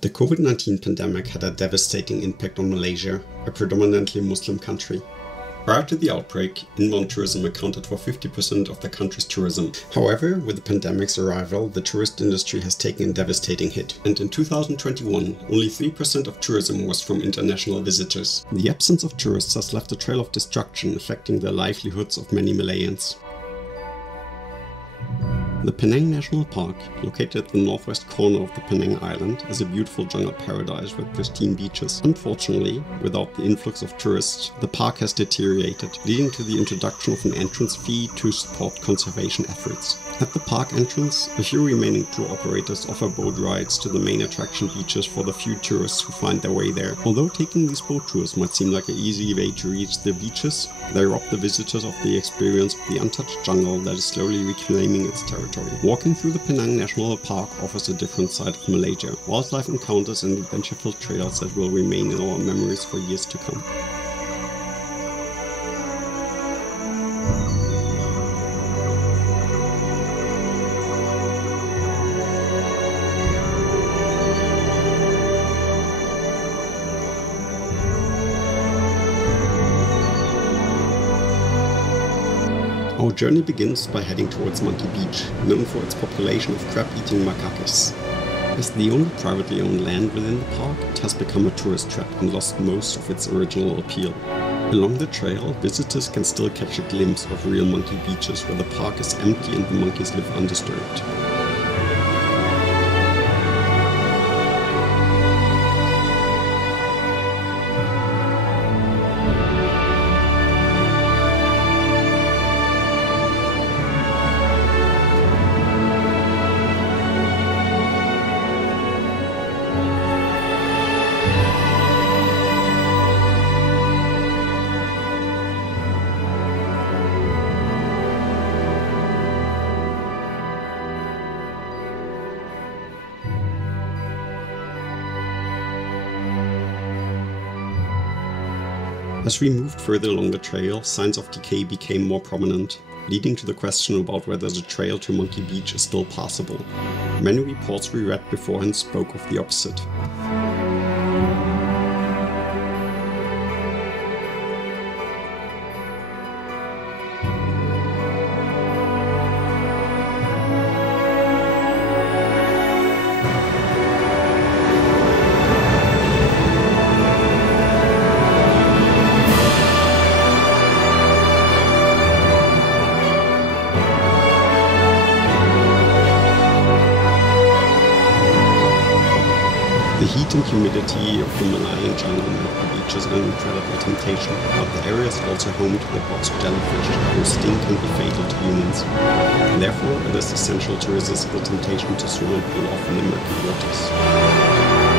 The COVID-19 pandemic had a devastating impact on Malaysia, a predominantly Muslim country. Prior to the outbreak, inbound tourism accounted for 50% of the country's tourism. However, with the pandemic's arrival, the tourist industry has taken a devastating hit, and in 2021, only 3% of tourism was from international visitors. The absence of tourists has left a trail of destruction affecting the livelihoods of many Malayans. The Penang National Park, located at the northwest corner of the Penang Island, is a beautiful jungle paradise with pristine beaches. Unfortunately, without the influx of tourists, the park has deteriorated, leading to the introduction of an entrance fee to support conservation efforts. At the park entrance, a few remaining tour operators offer boat rides to the main attraction beaches for the few tourists who find their way there. Although taking these boat tours might seem like an easy way to reach the beaches, they rob the visitors of the experience of the untouched jungle that is slowly reclaiming its territory. Walking through the Penang National Park offers a different side of Malaysia, wildlife encounters and adventure-filled trails that will remain in our memories for years to come. Our journey begins by heading towards Monkey Beach, known for its population of crab-eating macacos. As the only privately owned land within the park, it has become a tourist trap and lost most of its original appeal. Along the trail, visitors can still catch a glimpse of real monkey beaches where the park is empty and the monkeys live undisturbed. As we moved further along the trail, signs of decay became more prominent, leading to the question about whether the trail to Monkey Beach is still passable. Many reports we read beforehand spoke of the opposite. The heat and humidity of the Malayan jungle make the beaches an incredible temptation, but the area is also home to the box jellyfish, whose sting can be fatal to humans. Therefore, it is essential to resist the temptation to swim and pull off in the murky waters.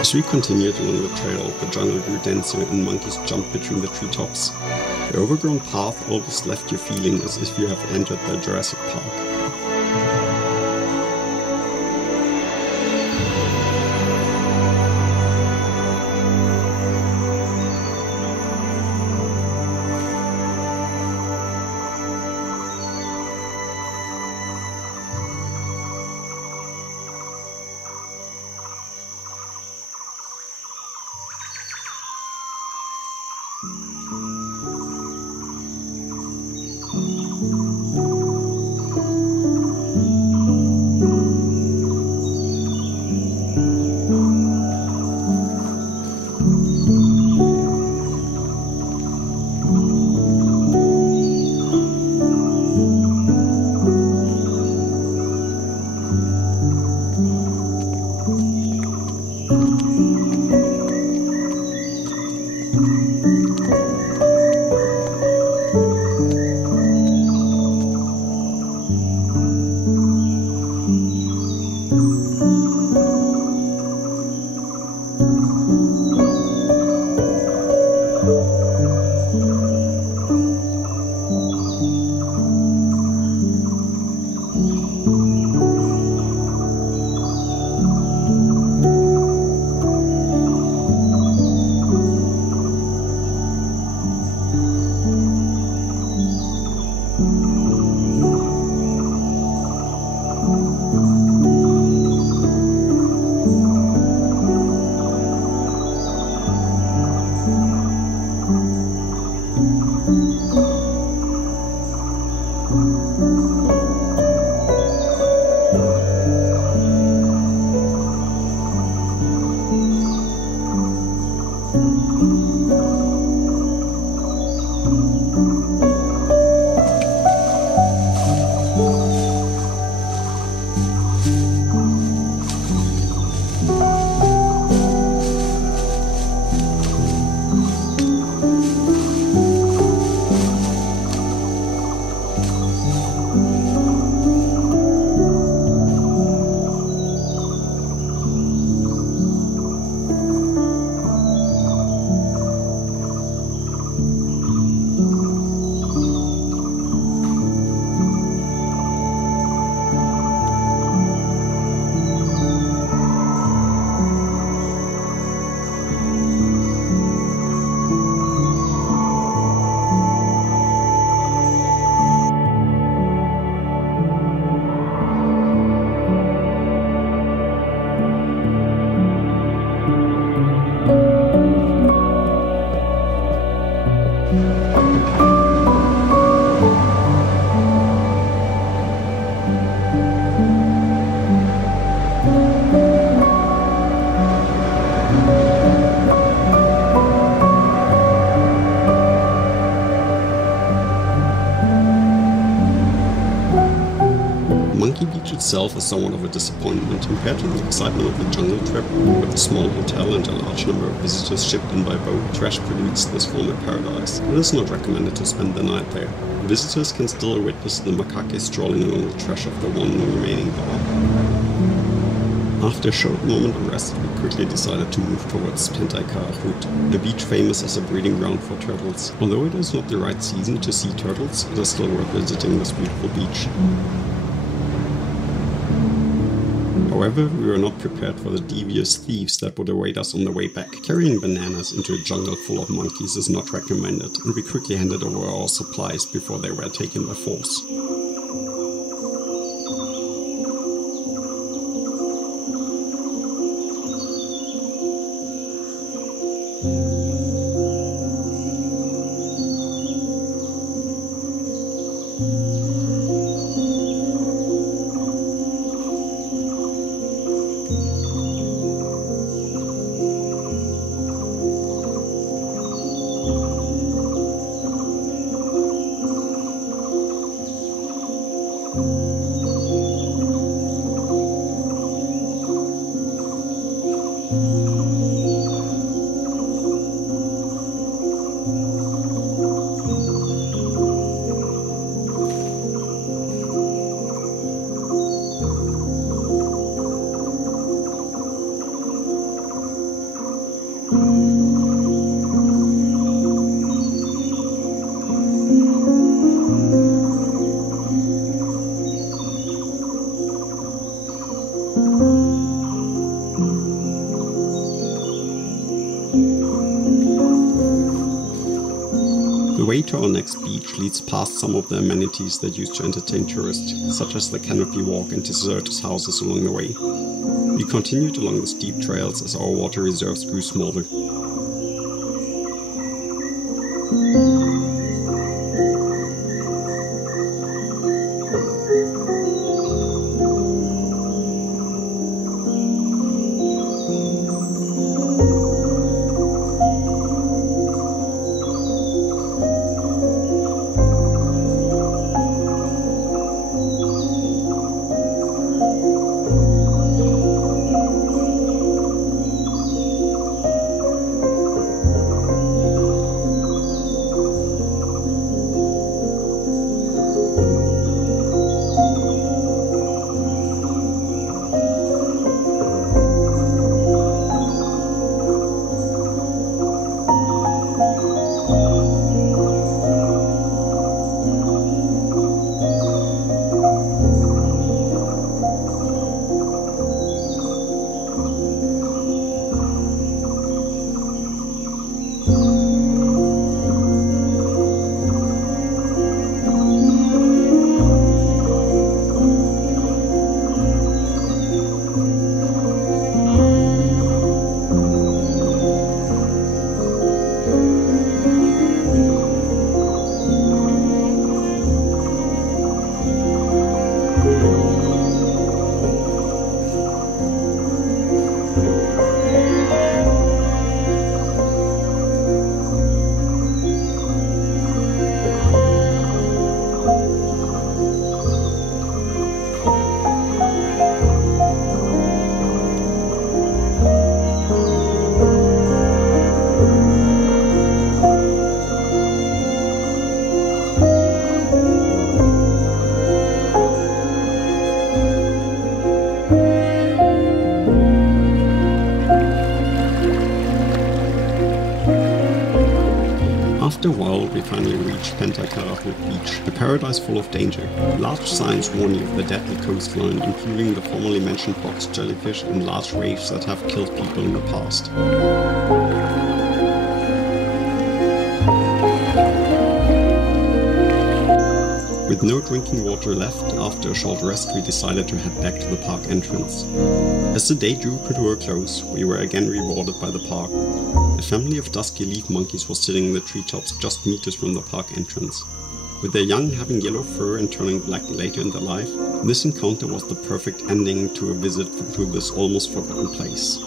As we continued along the trail, the jungle grew denser and monkeys jumped between the treetops. The overgrown path always left you feeling as if you have entered the Jurassic Park. itself is somewhat of a disappointment compared to the excitement of the jungle trip. With a small hotel and a large number of visitors shipped in by boat, trash pollutes this former paradise. It is not recommended to spend the night there. Visitors can still witness the macaques strolling along the trash of the one remaining bar. After a short moment of rest, we quickly decided to move towards Pentai Karachut, a beach famous as a breeding ground for turtles. Although it is not the right season to see turtles, it is still worth visiting this beautiful beach. However, we were not prepared for the devious thieves that would await us on the way back. Carrying bananas into a jungle full of monkeys is not recommended, and we quickly handed over our supplies before they were taken by force. The way to our next beach leads past some of the amenities that used to entertain tourists, such as the canopy walk and deserted houses along the way. We continued along the steep trails as our water reserves grew smaller. After a while, we finally reached Pentai Karachut beach, a paradise full of danger. Large signs warn you of the deadly coastline, including the formerly mentioned box jellyfish and large waves that have killed people in the past. With no drinking water left, after a short rest we decided to head back to the park entrance. As the day drew to a close, we were again rewarded by the park. A family of dusky leaf monkeys was sitting in the treetops just meters from the park entrance. With their young having yellow fur and turning black later in their life, this encounter was the perfect ending to a visit to this almost forgotten place.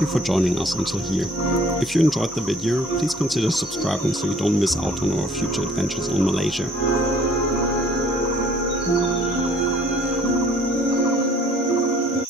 thank you for joining us until here. If you enjoyed the video, please consider subscribing so you don't miss out on our future adventures on Malaysia.